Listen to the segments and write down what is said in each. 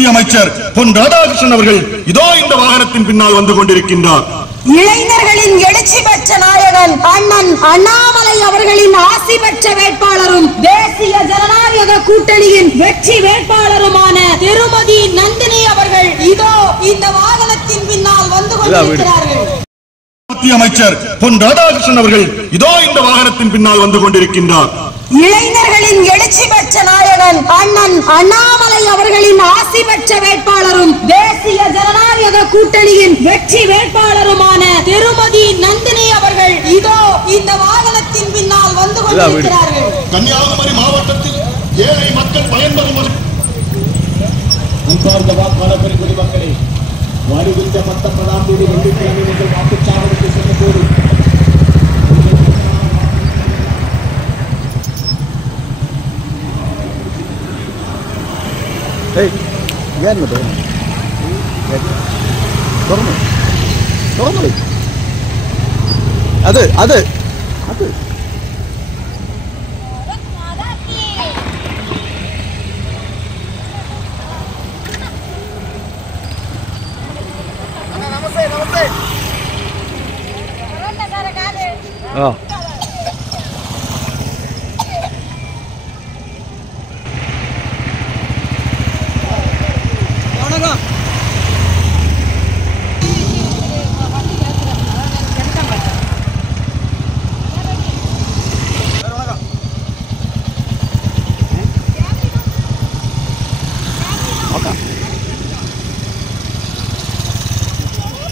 மத்திய அமைச்சர் பொன் ராதாகிருஷ்ணன் அவர்கள் இதோ இந்த வாகனத்தின் பின்னால் வந்து கொண்டிருக்கின்றார். இளைஞர்களின் எழுச்சி பெற்ற நாயகன் அண்ணன் அண்ணாமலை அவர்களின் ஆசி பெற்ற வேட்பாளரும் தேசிய ஜனநாயக கூட்டணியின் வெற்றி வேட்பாளருமான திருமதி நந்தினி அவர்கள் இதோ இந்த வாகனத்தின் பின்னால் வந்து கொண்டிருக்கிறார்கள். மத்திய அமைச்சர் பொன் ராதாகிருஷ்ணன் அவர்கள் இதோ இந்த வாகனத்தின் பின்னால் வந்து கொண்டிருக்கின்றார். இளைஞர்களின் எழுச்சி பெற்ற நாயகன் அண்ணன் அண்ணாமலை அவர்களின் ஆசி பெற்ற வேட்பாளரும் தேசிய ஜனநாயக கூட்டணியின் வெற்றி வேட்பாளருமான திருமதி நந்தினி அவர்கள் இதோ இந்த வாகனத்தின் பின்னால் வந்து கொண்டிருக்கிறார்கள். கன்னியாகுமரி மாவட்டத்தில் ஏழை மக்கள் பயன்பெறும் அன்பார்ந்த வாக்காளர் குடிமக்களே, வருகின்ற 19ஆம் தேதி வெள்ளிக்கிழமை நீங்கள் வாக்குச்சாவடிக்கு செல்லும்போது அது அது அது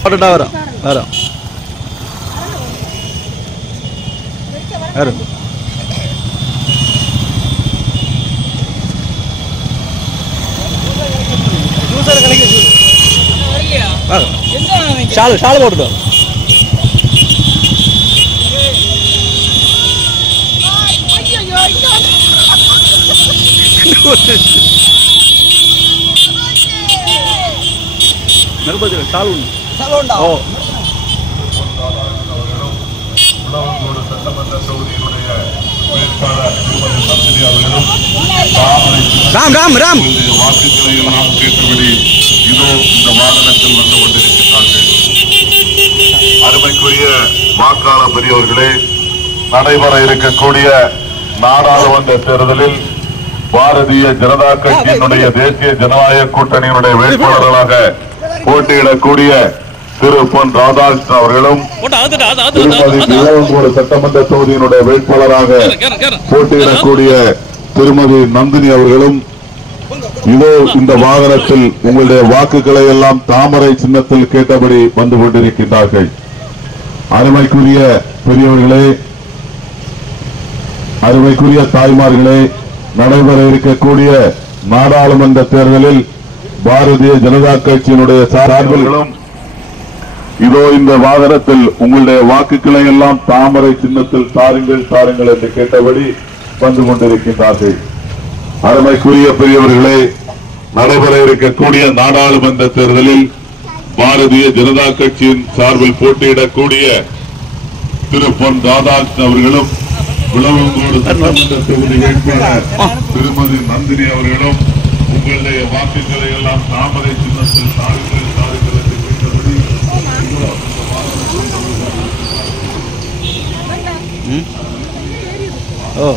வரும் வரும் வரும் ஷாலு போட்டுட்டோம். ஷாலு ராம் ராம் ராம் வாக்குகளை எல்லாம் கேட்டபடி இதோ இந்த வாகனத்தில் வந்து கொண்டிருக்கிறார்கள். அருமைக்குரிய வாக்காளர் பெரியவர்களே, நடைபெற இருக்கக்கூடிய நாடாளுமன்ற தேர்தலில் பாரதிய ஜனதா கட்சியினுடைய தேசிய ஜனநாயக கூட்டணியினுடைய வேட்பாளர்களாக போட்டியிடக்கூடிய திரு பொன் ராதாகிருஷ்ணன் அவர்களும் திருமதி இளவங்கோடு சட்டமன்ற தொகுதியினுடைய வேட்பாளராக போட்டியிடக்கூடிய திருமதி நந்தினி அவர்களும் இதோ இந்த வாகனத்தில் உங்களுடைய வாக்குகளை எல்லாம் தாமரை சின்னத்தில் கேட்டபடி வந்து கொண்டிருக்கின்றார்கள். அருமைக்குரிய பெரியவர்களே, அருமைக்குரிய தாய்மார்களே, நடைபெற இருக்கக்கூடிய நாடாளுமன்ற தேர்தலில் பாரதிய ஜனதா கட்சியினுடைய சார்பில்களும் இதோ இந்த வாகனத்தில் உங்களுடைய வாக்குகளை எல்லாம் தாமரை சின்னத்தில் தாருங்கள் தாருங்கள் என்று கேட்டபடி வந்து கொண்டிருக்கின்றார்கள். அருமைக்குரிய பெரியவர்களே, நடைபெற இருக்கக்கூடிய நாடாளுமன்ற தேர்தலில் பாரதிய ஜனதா கட்சியின் சார்பில் போட்டியிடக்கூடிய திரு பொன் ராதாகிருஷ்ணன் அவர்களும் விளவங்கோடு சட்டமன்ற தொகுதி வேட்பாளர் திருமதி நந்தினி அவர்களும் உங்களுடைய வாக்குகளை எல்லாம் தாமரை சின்னத்தில் தாருங்கள் தாருங்கள் என்று கேட்டபடி ஓ